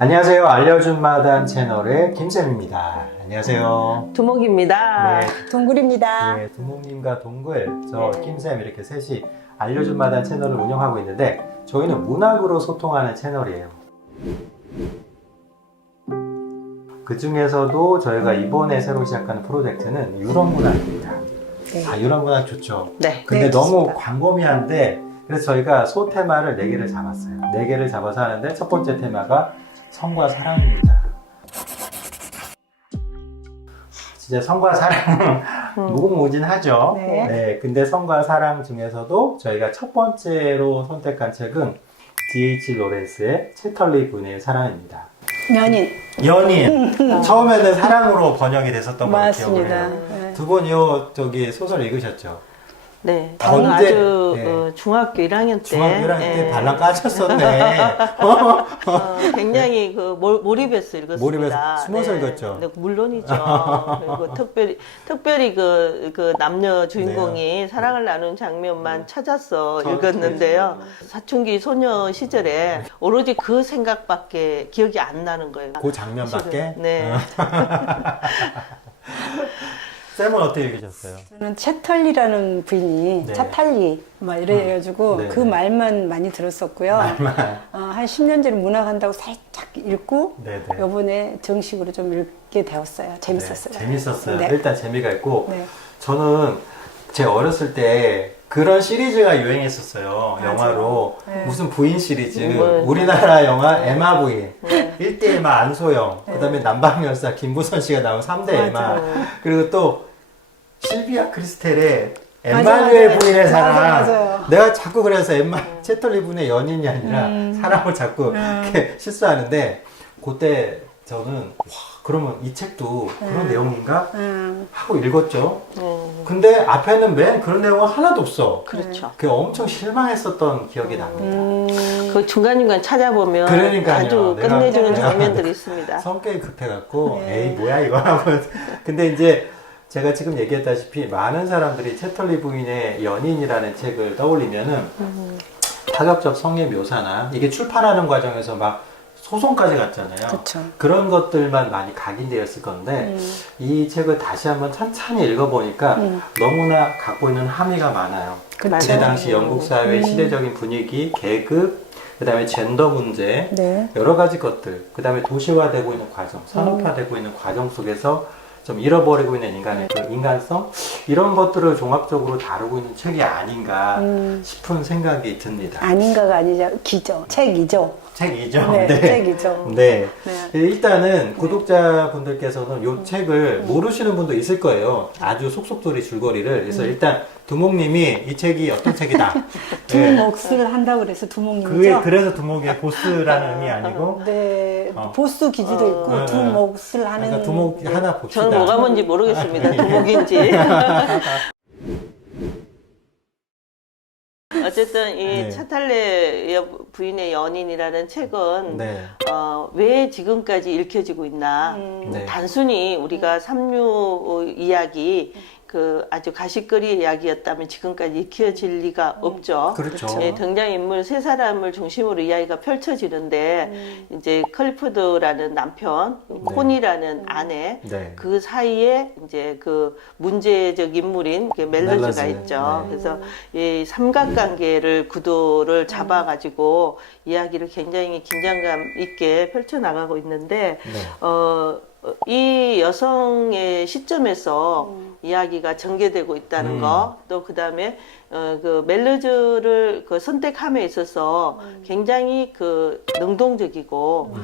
안녕하세요. 알려준 마당 채널의 김쌤입니다. 안녕하세요. 두목입니다. 네, 동굴입니다. 네, 두목님과 동글, 저 김쌤 이렇게 셋이 알려준 마당 채널을 운영하고 있는데 저희는 문학으로 소통하는 채널이에요. 그 중에서도 저희가 이번에 새로 시작하는 프로젝트는 유럽 문학입니다. 네. 아, 유럽 문학 좋죠. 네. 근데 네, 너무 좋습니다. 광범위한데 그래서 저희가 소 테마를 4개를 잡았어요. 4개를 잡아서 하는데 첫 번째 테마가 성과 사랑입니다. 진짜 성과 사랑 무궁무진하죠. 네. 근데 성과 사랑 중에서도 저희가 첫 번째로 선택한 책은 D.H. 로렌스의 채털리 분의 사랑입니다. 연인. 처음에는 사랑으로 번역이 됐었던 걸로 기억을 맞습니다. 해요. 네. 두 분 요 저기 소설 읽으셨죠? 네. 언제? 저는 아주 네. 중학교 1학년 때. 중학교 1학년 때 예. 발랑 까졌었네. 굉장히 그 몰입해서 읽었습니다. 몰입해서 숨어서 읽었죠? 네, 물론이죠. 그리고 특별히 그 남녀 주인공이 사랑을 나눈 장면만 찾아서 읽었는데요. 사춘기 소녀 시절에 오로지 그 생각밖에 기억이 안 나는 거예요. 그 장면밖에? 실은. 네. 쌤은 어떻게 읽으셨어요? 저는 채털리라는 부인이 네. 차탈리 막 이래가지고 네. 그 말만 많이 들었었고요. 한 10년 전에 문학한다고 살짝 읽고 네네. 요번에 정식으로 좀 읽게 되었어요. 재밌었어요. 네, 재밌었어요. 네. 일단 재미가 있고 네. 저는 제 어렸을 때 그런 시리즈가 유행했었어요. 맞아요. 영화로 네. 무슨 부인 시리즈 뭐, 우리나라 영화 에마 부인 네. 1대 에마 안소영 그다음에 남방열사 김부선 씨가 나온 3대 에마 맞아요. 그리고 또 실비아 크리스텔의 맞아요, 엠마누엘 맞아요. 부인의 사랑. 맞아요. 내가 자꾸 그래서 채털리 부인의 연인이 아니라 사랑을 자꾸 이렇게 실수하는데 그때 저는 와 그러면 이 책도 그런 내용인가 하고 읽었죠. 근데 앞에는 맨 그런 내용은 하나도 없어. 그렇죠. 그게 엄청 실망했었던 기억이 납니다. 그 중간중간 찾아보면 그러니까요. 아주 내가- 끝내주는 내가 장면들이 있습니다. 성격이 급해갖고 네. 에이 뭐야 이거 하고 근데 이제 제가 지금 얘기했다시피 많은 사람들이 채털리 부인의 연인이라는 책을 떠올리면은 파격적 성의 묘사나 이게 출판하는 과정에서 막 소송까지 갔잖아요. 그쵸. 그런 것들만 많이 각인되었을 건데 이 책을 다시 한번 찬찬히 읽어보니까 너무나 갖고 있는 함의가 많아요. 그쵸. 그때 당시 영국 사회의 시대적인 분위기, 계급, 그 다음에 젠더 문제, 네. 여러 가지 것들, 그 다음에 도시화되고 있는 과정, 산업화되고 있는 과정 속에서 좀 잃어버리고 있는 인간의 그 인간성 이런 것들을 종합적으로 다루고 있는 책이 아닌가 싶은 생각이 듭니다. 아닌가가 아니죠. 기죠. 책이죠. 책이죠. 네, 책이죠. 네. 네. 일단은 구독자분들께서는 이 책을 모르시는 분도 있을 거예요. 아주 속속들이 줄거리를. 그래서 일단 두목님이 이 책이 어떤 책이다. 두 네. 몫을 한다고 그래서 두목님이죠. 그래서 두목의 보스라는 의미 아니고. 네, 어. 보스 기지도 있고 두 몫을 하는. 그러니까 두목 하나 봅시다. 저는 뭐가 뭔지 모르겠습니다. 두목인지. 어쨌든 이 네. 차탈레 부인의 연인이라는 책은 네. 왜 지금까지 읽혀지고 있나? 네. 단순히 우리가 삼류 이야기 그 아주 가시거리 이야기였다면 지금까지 익혀질 리가 없죠. 그렇죠. 예, 등장인물 세 사람을 중심으로 이야기가 펼쳐지는데 이제 클리포드라는 남편, 콘이라는 아내 네. 그 사이에 이제 그 문제적 인물인 그 멜로즈가 멜로즈. 있죠. 네. 그래서 이 삼각관계를 구도를 잡아가지고 이야기를 굉장히 긴장감 있게 펼쳐나가고 있는데 네. 이 여성의 시점에서 이야기가 전개되고 있다는 거, 또 그 다음에 그 멜로즈를 그 선택함에 있어서 굉장히 그 능동적이고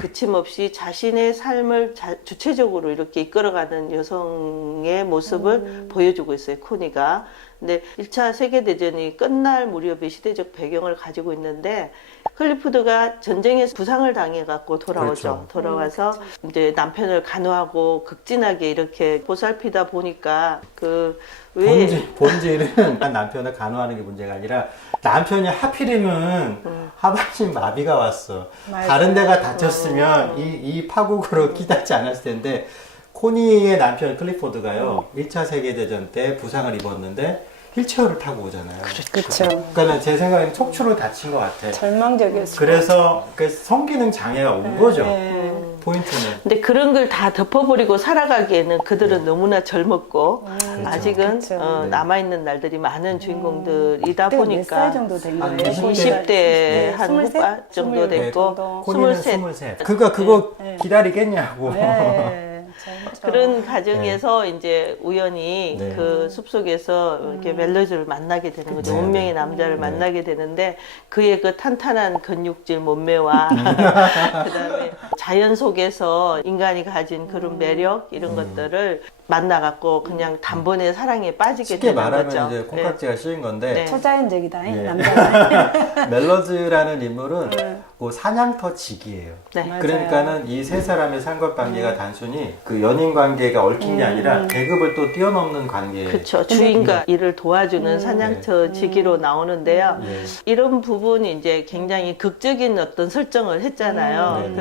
그침없이 자신의 삶을 주체적으로 이렇게 이끌어가는 여성의 모습을 보여주고 있어요, 코니가. 근데 1차 세계대전이 끝날 무렵의 시대적 배경을 가지고 있는데 클리푸드가 전쟁에서 부상을 당해갖고 돌아오죠. 그렇죠. 돌아와서 이제 남편을 간호하고 극진하게 이렇게 보살피다 보니까 그 왜 본질은 남편을 간호하는 게 문제가 아니라 남편이 하필이면 하반신 마비가 왔어. 맞아요. 다른 데가 다쳤으면 이 파국으로 끼닿지 않았을 텐데 코니의 남편 클리포드가요. 1차 세계대전 때 부상을 입었는데 휠체어를 타고 오잖아요. 그렇죠. 그러니까는 제 생각에는 척추를 다친 것 같아. 절망적이었어요. 그래서 그 성기능 장애가 온 거죠. 네. 포인트는. 근데 그런 걸 다 덮어버리고 살아가기에는 그들은 너무나 젊었고 아직은 그렇죠. 네. 남아있는 날들이 많은 주인공들이다 그때가 몇 보니까 살 정도 된 한 거예요? 20대 20대 한 23? 후반 정도 24 됐고 정도. 혼인은 23. 23. 그거 네. 기다리겠냐고. 네. 진짜. 그런 과정에서 이제 우연히 네. 그 숲속에서 이렇게 멜로즈를 만나게 되는 거죠. 네, 운명의 네. 남자를 네. 만나게 되는데 그의 그 탄탄한 근육질 몸매와 그다음에 자연 속에서 인간이 가진 그런 매력 이런 것들을 만나갖고 그냥 단번에 사랑에 빠지게 쉽게 되는 말하면 거죠. 이제 콩깍지가 씌인 건데 네. 초자연적이다, 이 예. 남자가. 멜로즈라는 인물은 그 사냥터직이에요. 네. 맞아요. 그러니까는 이 세 사람의 상관관계가 단순히 그 연인 관계가 얽힌 게 아니라 계급을 또 뛰어넘는 관계. 그렇죠. 주인과 이를 도와주는 사냥터 지기로 나오는데요. 예. 이런 부분이 이제 굉장히 극적인 어떤 설정을 했잖아요.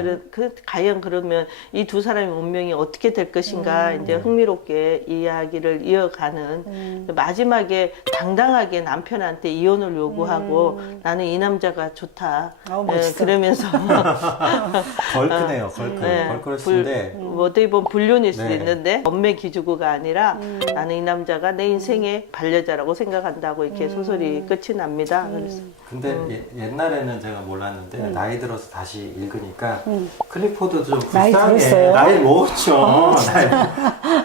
과연 그러면 이 두 사람의 운명이 어떻게 될 것인가 이제 흥미롭게 이야기를 이어가는 마지막에 당당하게 남편한테 이혼을 요구하고 나는 이 남자가 좋다. 아우, 멋있어. 그러면서 걸크네요, 걸크. 네, 걸크러시인데. 어떻게 보면 불륜일 수도 네. 있는데 엄매 기주구가 아니라 나는 이 남자가 내 인생의 반려자라고 생각한다고 이렇게 소설이 끝이 납니다. 그래서 근데 옛날에는 제가 몰랐는데 나이 들어서 다시 읽으니까 클리포드 좀 나이 불쌍해. 들었어요? 나이 먹었죠.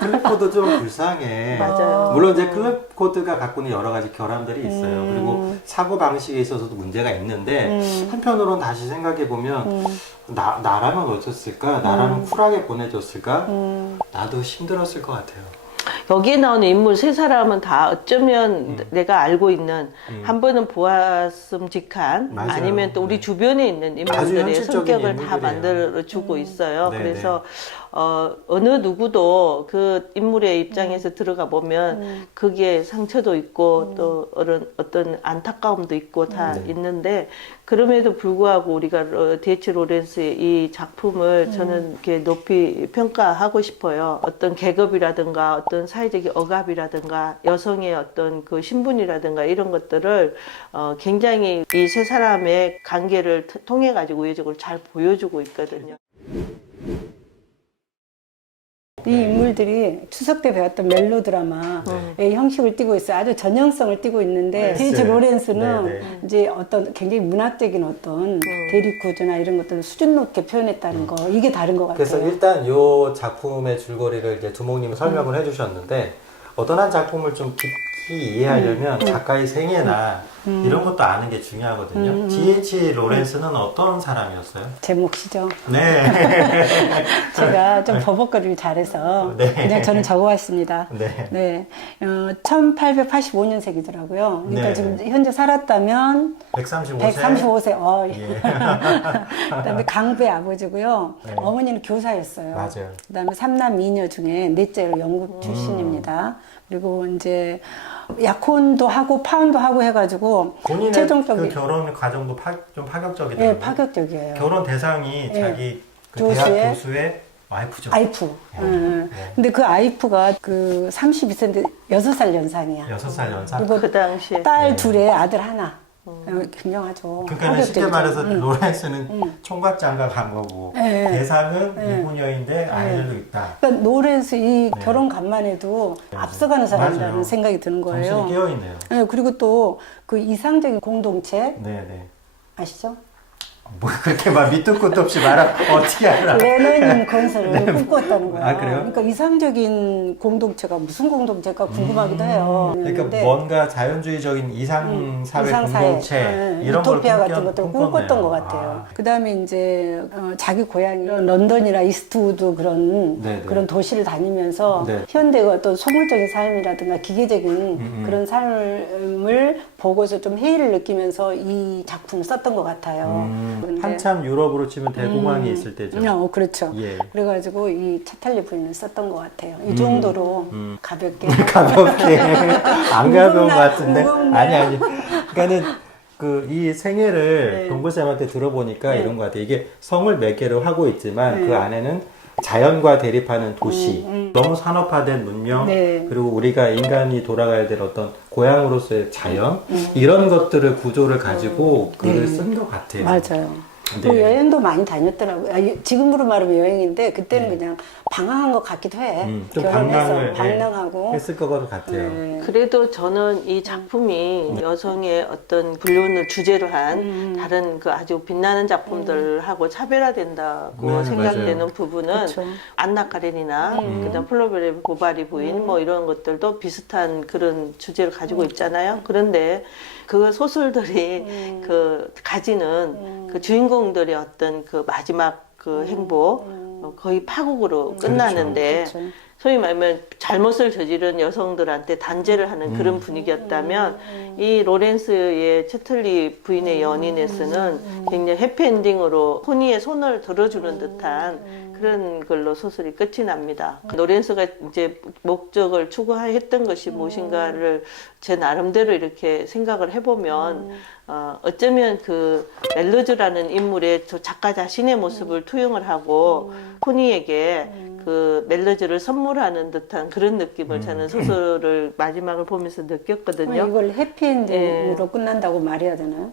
클리포드 좀 불쌍해. 맞아요. 물론 이제 클리포드가 갖고 있는 여러 가지 결함들이 있어요. 그리고 사고 방식에 있어서도 문제가 있는데 한편으로는 다시 생각해 보면 나라면 어땠을까? 나라면 쿨하게 보내줬을까? 나도 힘들었을 것 같아요. 여기에 나오는 인물 세 사람은 다 어쩌면 내가 알고 있는 한 번은 보았음직한 맞아요. 아니면 또 우리 주변에 있는 아주 인물들의 현실적인 성격을 다 인물들이에요. 만들어주고 있어요. 네네. 그래서 어느 누구도 그 인물의 입장에서 들어가 보면 거기에 상처도 있고 또 어떤 안타까움도 있고 다 네. 있는데 그럼에도 불구하고 우리가 D.H. 로렌스의 이 작품을 저는 이렇게 높이 평가하고 싶어요. 어떤 계급이라든가 어떤 사회적인 억압이라든가 여성의 어떤 그 신분이라든가 이런 것들을 굉장히 이 세 사람의 관계를 통해 가지고 우회적으로 잘 보여주고 있거든요. 이 인물들이 추석 때 배웠던 멜로드라마의 형식을 띠고 있어요. 아주 전형성을 띠고 있는데 네. D.H. 로렌스는 네, 네. 이제 어떤 굉장히 문학적인 어떤 대립 구조나 이런 것들을 수준 높게 표현했다는 거, 이게 다른 것 같아요. 그래서 일단 이 작품의 줄거리를 이제 두목님이 설명을 해주셨는데 어떤 한 작품을 좀 깊이 이해하려면 작가의 생애나 이런 것도 아는 게 중요하거든요. D.H. 로렌스는 어떤 사람이었어요? 제 몫이죠. 네. 제가 좀 버벅거리를 잘해서 네. 그냥 저는 적어왔습니다. 네. 네, 1885년생이더라고요. 그러니까 네. 지금 현재 살았다면 135세. 135세. 예. 그다음에 강부의 아버지고요. 네. 어머니는 교사였어요. 맞아요. 그다음에 삼남 미녀 중에 넷째로 영국 출신입니다. 그리고 이제 약혼도 하고 파혼도 하고 해가지고 본인의 최종적인 그 결혼 과정도 좀 파격적이더라고요. 예, 파격적이에요. 결혼 대상이 예. 자기 그 교수의 대학 교수의 와이프죠. 아이프. 응. 네. 근데 그 아이프가 그 32세인데 6살 연상이야. 6살 연상. 그리고 그 당시에 딸 둘에 아들 하나. 굉장하죠. 그러니까 쉽게 파격적이죠. 말해서 로렌스는 총각 장가 간 거고 예, 예. 대상은 미혼녀인데 아이들도 있다. 그러니까 노렌스 이 결혼 간만에도 앞서가는 사람이라는 맞아요. 생각이 드는 거예요. 정신이 깨어있네요. 네, 그리고 또 그 이상적인 공동체 네네. 아시죠? 뭐 그렇게 막 밑도 끝도 없이 말하 어떻게 알아? 레너님 건설을 꿈꿨다는 거예요. 아, 그래요? 그러니까 이상적인 공동체가 무슨 공동체가 궁금하기도 해요. 그러니까 근데 뭔가 자연주의적인 이상 사회 이상사회, 공동체 이런 걸 유토피아 같은 것들 꿈꿨네요. 꿈꿨던 것 같아요. 그 다음에 이제 자기 고향 런던이나 이스트우드 네네. 그런 도시를 다니면서 네. 현대의 어떤 소물적인 삶이라든가 기계적인 그런 삶을 보고서 좀 해이를 느끼면서 이 작품을 썼던 것 같아요. 근데 한참 유럽으로 치면 대공황이 있을 때죠. 그렇죠. 예. 그래가지고 이 차탈리 부인을 썼던 것 같아요. 이 정도로 가볍게. 가볍게 안 가벼운 것 같은데 무겁네. 아니 그러니까는 그 이 생애를 네. 동글쌤한테 들어보니까 이런 것 같아요. 이게 성을 매개로 하고 있지만 그 안에는 자연과 대립하는 도시, 너무 산업화된 문명, 네. 그리고 우리가 인간이 돌아가야 될 어떤 고향으로서의 자연, 이런 것들을 구조를 가지고 글을 쓴 것 같아요. 맞아요. 네. 또 여행도 많이 다녔더라고요. 지금으로 말하면 여행인데 그때는 그냥 방황한 것 같기도 해. 좀 결혼해서 방랑하고. 했을 것 같아요. 네. 그래도 저는 이 작품이 여성의 어떤 불륜을 주제로 한 다른 그 아주 빛나는 작품들하고 차별화된다고 네, 생각되는 맞아요. 부분은 그쵸. 안나 카레니나 그다음 플로베르 고바리 부인 뭐 이런 것들도 비슷한 그런 주제를 가지고 있잖아요. 그런데 그 소설들이 그 가지는 그 주인공들의 어떤 그 마지막 그 행복 거의 파국으로 끝나는데 그렇죠. 소위 말하면 잘못을 저지른 여성들한테 단죄를 하는 그런 분위기였다면 이 로렌스의 채틀리 부인의 연인에서는 굉장히 해피엔딩으로 코니의 손을 들어주는 듯한 그런 걸로 소설이 끝이 납니다. 로렌스가 이제 목적을 추구했던 것이 무엇인가를 제 나름대로 이렇게 생각을 해보면 어쩌면 그 멜로즈라는 인물의 저 작가 자신의 모습을 투영을 하고 코니에게 그 멜로즈를 선물하는 듯한 그런 느낌을 저는 소설을 마지막을 보면서 느꼈거든요. 이걸 해피엔딩으로 끝난다고 말해야 되나요?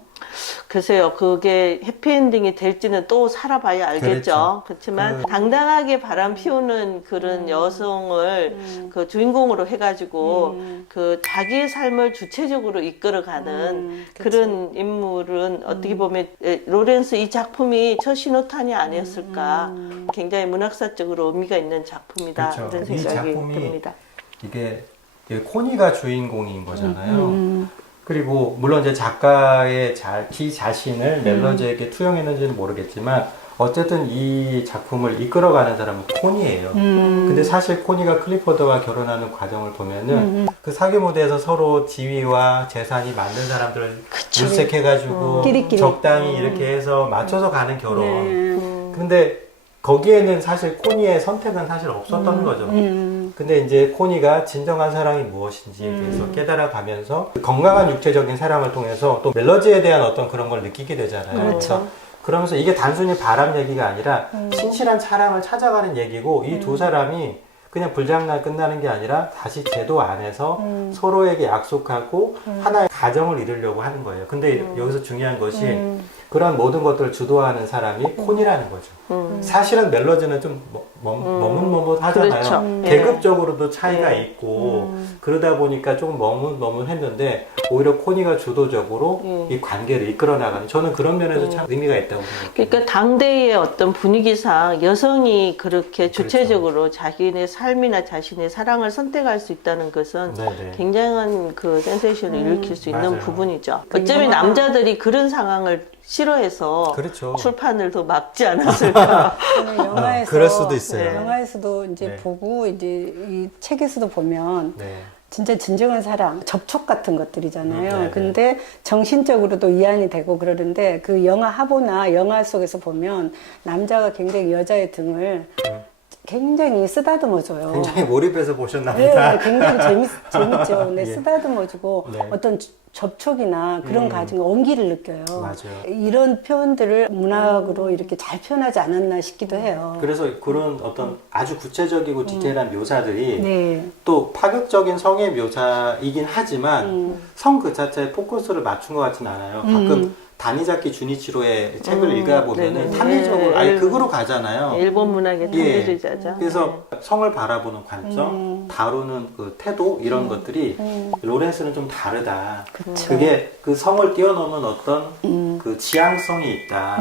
글쎄요, 그게 해피엔딩이 될지는 또 살아봐야 알겠죠. 그렇지만 당당하게 바람 피우는 그런 여성을 그 주인공으로 해가지고 그 자기의 삶을 주체적으로 이끌어가는 그런 인물은 어떻게 보면 로렌스 이 작품이 첫 신호탄이 아니었을까. 굉장히 문학사적으로 의미가 있는 작품이다. 그렇죠. 이런 이 생각이 작품이 듭니다. 이게 코니가 주인공인 거잖아요. 그리고 물론 이제 작가의 기 자신을 멜로즈에게 투영했는지는 모르겠지만 어쨌든 이 작품을 이끌어가는 사람은 코니예요. 근데 사실 코니가 클리포드와 결혼하는 과정을 보면은 그 사교 무대에서 서로 지위와 재산이 맞는 사람들을 물색해가지고 끼리끼리. 적당히 이렇게 해서 맞춰서 가는 결혼. 네. 근데 거기에는 사실 코니의 선택은 사실 없었던 거죠. 근데 이제 코니가 진정한 사랑이 무엇인지에 대해서 깨달아가면서 건강한 육체적인 사랑을 통해서 또 멜로디에 대한 어떤 그런 걸 느끼게 되잖아요. 그렇죠. 그러면서 이게 단순히 바람 얘기가 아니라 신실한 사랑을 찾아가는 얘기고 이 두 사람이 그냥 불장난 끝나는 게 아니라 다시 제도 안에서 서로에게 약속하고 하나의 가정을 이루려고 하는 거예요. 근데 여기서 중요한 것이 그런 모든 것들을 주도하는 사람이 콘이라는 거죠. 사실은 멜로디는 좀 머뭇머뭇하잖아요. 그렇죠. 계급적으로도 차이가 있고 그러다 보니까 조금 머뭇머뭇했는데 오히려 코니가 주도적으로 이 관계를 이끌어 나가는 저는 그런 면에서 참 의미가 있다고 생각해요. 그러니까 당대의 어떤 분위기상 여성이 그렇게 주체적으로 자기네 삶이나 자신의 사랑을 선택할 수 있다는 것은 네네. 굉장한 그 센세이션을 일으킬 수 있는 맞아요. 부분이죠. 어쩌면 남자들이 그런 상황을 싫어해서 그렇죠. 출판을 더 막지 않았을까. 저는 영화에서 그럴 수도 있어요. 영화에서도 이제 네. 보고 이제 이 책에서도 보면 네. 진짜 진정한 사랑, 접촉 같은 것들이잖아요. 네. 근데 정신적으로도 이완이 되고 그러는데 그 영화 화보나 영화 속에서 보면 남자가 굉장히 여자의 등을 굉장히 쓰다듬어줘요. 굉장히 몰입해서 보셨나 네, 보다. 굉장히 재밌죠. 근데 예. 쓰다듬어주고 네. 어떤 접촉이나 그런 가진 온기를 느껴요. 맞아요. 이런 표현들을 문학으로 이렇게 잘 표현하지 않았나 싶기도 해요. 그래서 그런 어떤 아주 구체적이고 디테일한 묘사들이 네. 또 파격적인 성의 묘사이긴 하지만 성 그 자체에 포커스를 맞춘 것 같지는 않아요. 가끔 다니자키 주니치로의 책을 읽어보면은 네네네. 탐미적으로 아예 극으로 가잖아요. 일본 문학의 예. 탐미주의자죠. 그래서 성을 바라보는 관점, 다루는 그 태도 이런 것들이 로렌스는 좀 다르다. 그게 그 성을 뛰어넘은 어떤 그 지향성이 있다.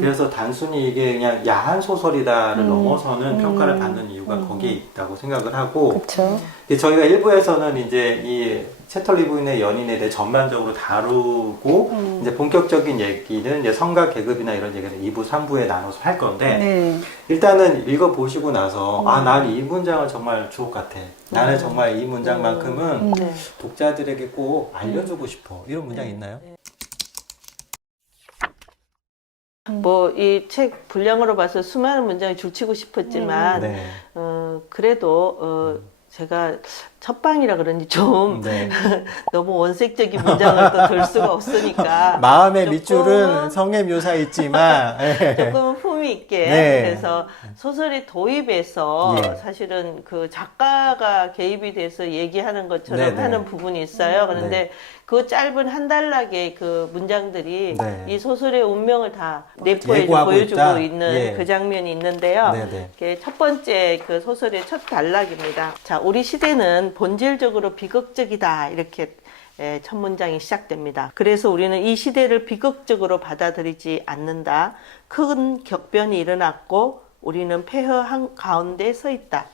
그래서 단순히 이게 그냥 야한 소설이다를 넘어서는 평가를 받는 이유가 거기에 있다고 생각을 하고 그렇죠. 저희가 1부에서는 이제 이 채털리 부인의 연인에 대해 전반적으로 다루고 이제 본격적인 얘기는 이제 성과 계급이나 이런 얘기는 2부, 3부에 나눠서 할 건데 네. 일단은 읽어보시고 나서 아, 난 이 문장은 정말 주옥 같아. 나는 정말 이 문장만큼은 네. 독자들에게 꼭 알려주고 싶어. 이런 문장이 있나요? 뭐 이 책 분량으로 봐서 수많은 문장을 줄치고 싶었지만 네. 그래도 제가 첫방이라 그런지 좀 네. 너무 원색적인 문장을 또 들 수가 없으니까 마음의 조금은- 밑줄은 성의 묘사 있지만 예. 조금 풍미 있게 네. 그래서 소설의 도입에서 예. 사실은 그 작가가 개입이 돼서 얘기하는 것처럼 네, 하는 네. 부분이 있어요. 그런데 네. 그 짧은 한 단락의 그 문장들이 네. 이 소설의 운명을 다 내포해 예고하고 보여주고 있다? 있는 예. 그 장면이 있는데요. 네, 네. 이게 첫 번째 그 소설의 첫 단락입니다. 자, 우리 시대는 본질적으로 비극적이다. 이렇게 첫 문장이 시작됩니다. 그래서 우리는 이 시대를 비극적으로 받아들이지 않는다. 큰 격변이 일어났고 우리는 폐허 한 가운데 서 있다.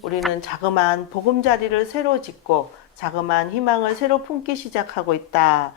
우리는 자그마한 보금자리를 새로 짓고 자그마한 희망을 새로 품기 시작하고 있다.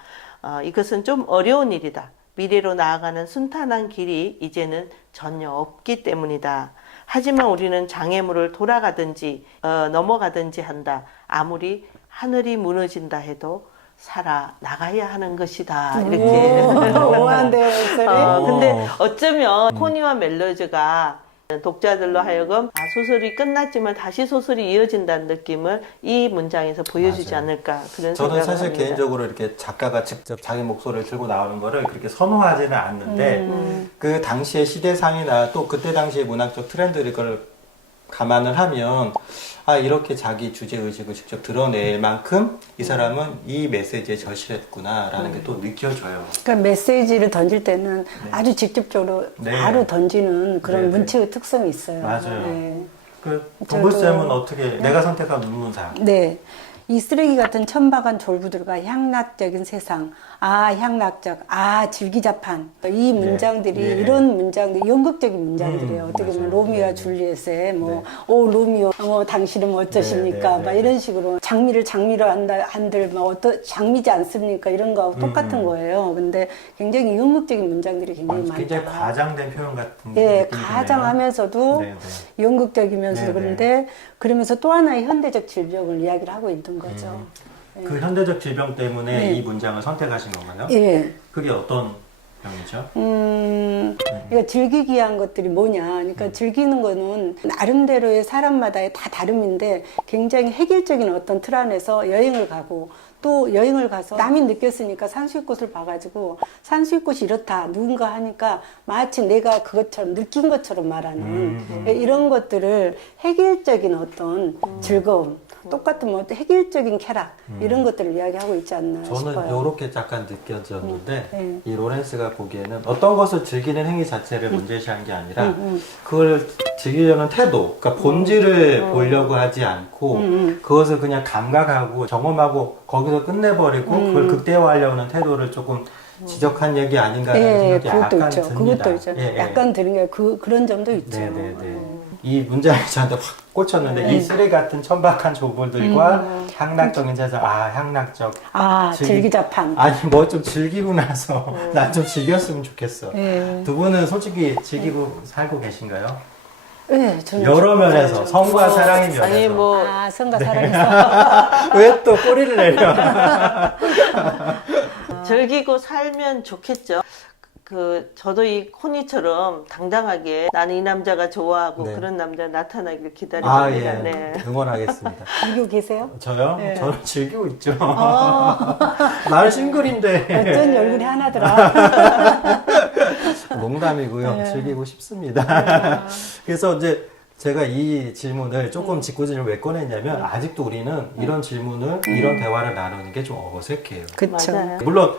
이것은 좀 어려운 일이다. 미래로 나아가는 순탄한 길이 이제는 전혀 없기 때문이다. 하지만 우리는 장애물을 돌아가든지 넘어가든지 한다. 아무리 하늘이 무너진다 해도 살아나가야 하는 것이다. 이렇게. 오한데요, 목소리. 근데 어쩌면 코니와 멜로즈가 독자들로 하여금 소설이 끝났지만 다시 소설이 이어진다는 느낌을 이 문장에서 보여주지 맞아요. 않을까 그런 저는 생각을 사실 합니다. 개인적으로 이렇게 작가가 직접 자기 목소리를 들고 나오는 거를 그렇게 선호하지는 않는데 그 당시의 시대상이나 또 그때 당시의 문학적 트렌드를 감안을 하면 이렇게 자기 주제의식을 직접 드러낼 만큼 이 사람은 이 메시지에 절실했구나라는 게 또 느껴져요. 그러니까 메시지를 던질 때는 아주 직접적으로 네. 바로 던지는 그런 네, 네. 문체의 특성이 있어요. 맞아요. 네. 그 저도- 동글쌤은 어떻게 내가 선택한 문문상 네. 이 쓰레기 같은 천박한 졸부들과 향락적인 세상, 향락적, 질기자판. 이 문장들이 예. 이런 문장들이 연극적인 문장들이에요. 어떻게 보면 맞아요. 로미오와 네. 줄리엣의 오 로미오, 당신은 뭐 어쩌십니까? 네, 네, 막 네. 이런 식으로 장미로 한들 장미지 않습니까? 이런 거하고 똑같은 거예요. 근데 굉장히 연극적인 문장들이 굉장히 많다. 굉장히 과장된 표현 같은 예, 느낌이 드네요. 가장하면서도 네, 네. 연극적이면서도 네, 네. 그런데 그러면서 또 하나의 현대적 질병을 이야기를 하고 있는 거죠. 그 현대적 질병 때문에 네. 이 문장을 선택하신 건가요? 예. 그게 어떤 병이죠? 그러니까 즐기기 위한 것들이 뭐냐. 그러니까 즐기는 거는 나름대로의 사람마다의 다 다름인데 굉장히 획일적인 어떤 틀 안에서 여행을 가고 또 여행을 가서 남이 느꼈으니까 산수유꽃을 봐가지고 산수유꽃이 이렇다 누군가 하니까 마치 내가 그것처럼 느낀 것처럼 말하는 이런 것들을 획일적인 어떤 즐거움 똑같은 뭐 획일적인 쾌락 이런 것들을 이야기하고 있지 않나 저는 싶어요. 이렇게 약간 느껴졌는데 네. 이 로렌스가 보기에는 어떤 것을 즐기는 행위 자체를 문제시한 게 아니라 그걸 즐기려는 태도, 그러니까 본질을 보려고 하지 않고 그것을 그냥 감각하고 경험하고 거기서 끝내버리고 그걸 극대화하려는 태도를 조금 지적한 얘기 아닌가라는 생각이 그것도 약간 있죠. 듭니다. 그것도 있죠. 예, 예. 약간 들은 게 그런 점도 있죠. 네네네. 이 문장이 저한테 확 꽂혔는데 이 쓰레 같은 천박한 조물들과 향락적인 세상, 향락적. 즐기자판. 아니 뭐 좀 즐기고 나서 난 좀 즐겼으면 좋겠어. 예. 두 분은 솔직히 즐기고 살고 계신가요? 네, 저는 여러 면에서 성과 사랑의 면에서. 아니 뭐 성과 사랑에서 왜 또 꼬리를 내려? 즐기고 살면 좋겠죠. 저도 이 코니처럼 당당하게 나는 이 남자가 좋아하고 네. 그런 남자 나타나길 기다립니다. 예. 네. 응원하겠습니다. 즐기고 계세요? 저요? 네. 저는 즐기고 있죠. 난 싱글인데. 어쩐 얼굴이 하나더라. 농담이고요. 즐기고 싶습니다. 그래서 이제 제가 이 질문을 조금 짓궂은 왜 꺼냈냐면 아직도 우리는 이런 질문을 이런 대화를 나누는 게 좀 어색해요. 그쵸. 맞아요. 물론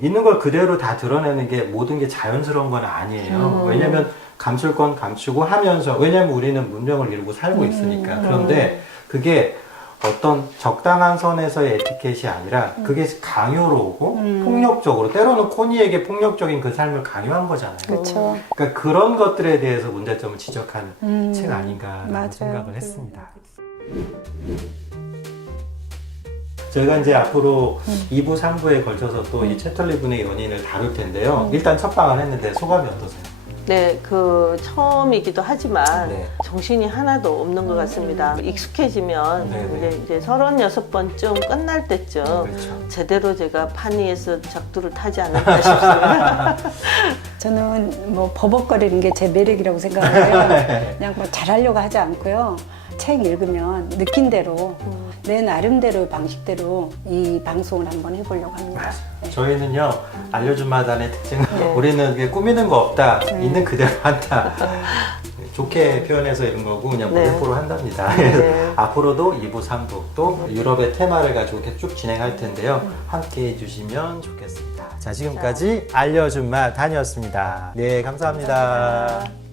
있는 걸 그대로 다 드러내는 게 모든 게 자연스러운 건 아니에요. 왜냐면 감출 건 감추고 하면서 왜냐면 우리는 문명을 이루고 살고 있으니까. 그런데 그게 어떤 적당한 선에서의 에티켓이 아니라 그게 강요로 오고 폭력적으로 때로는 코니에게 폭력적인 그 삶을 강요한 거잖아요. 그렇죠. 그러니까 그런 것들에 대해서 문제점을 지적하는 책 아닌가라는 맞아요. 생각을 했습니다. 저희가 이제 앞으로 2부, 3부에 걸쳐서 또 이 채털리 분의 연인을 다룰 텐데요. 일단 첫 방을 했는데 소감이 어떠세요? 네, 처음이기도 하지만 네. 정신이 하나도 없는 것 같습니다. 익숙해지면 네. 이제 36번쯤 끝날 때쯤 그렇죠. 제대로 제가 판위에서 작두를 타지 않을까 싶습니다. 저는 뭐 버벅거리는 게 제 매력이라고 생각해요. 그냥 뭐 잘하려고 하지 않고요. 책 읽으면 느낀 대로 내 나름대로 방식대로 이 방송을 한번 해보려고 합니다. 저희는요, 알려준 마단의 특징은 우리는 이게 꾸미는 거 없다, 있는 그대로 한다. 좋게 표현해서 이런 거고 그냥 네. 무대포로 한답니다. 그래서 앞으로도 2부, 3부 또 유럽의 테마를 가지고 이렇게 쭉 진행할 텐데요. 함께 해주시면 좋겠습니다. 자, 지금까지 알려준 맛 다니었습니다. 네, 감사합니다.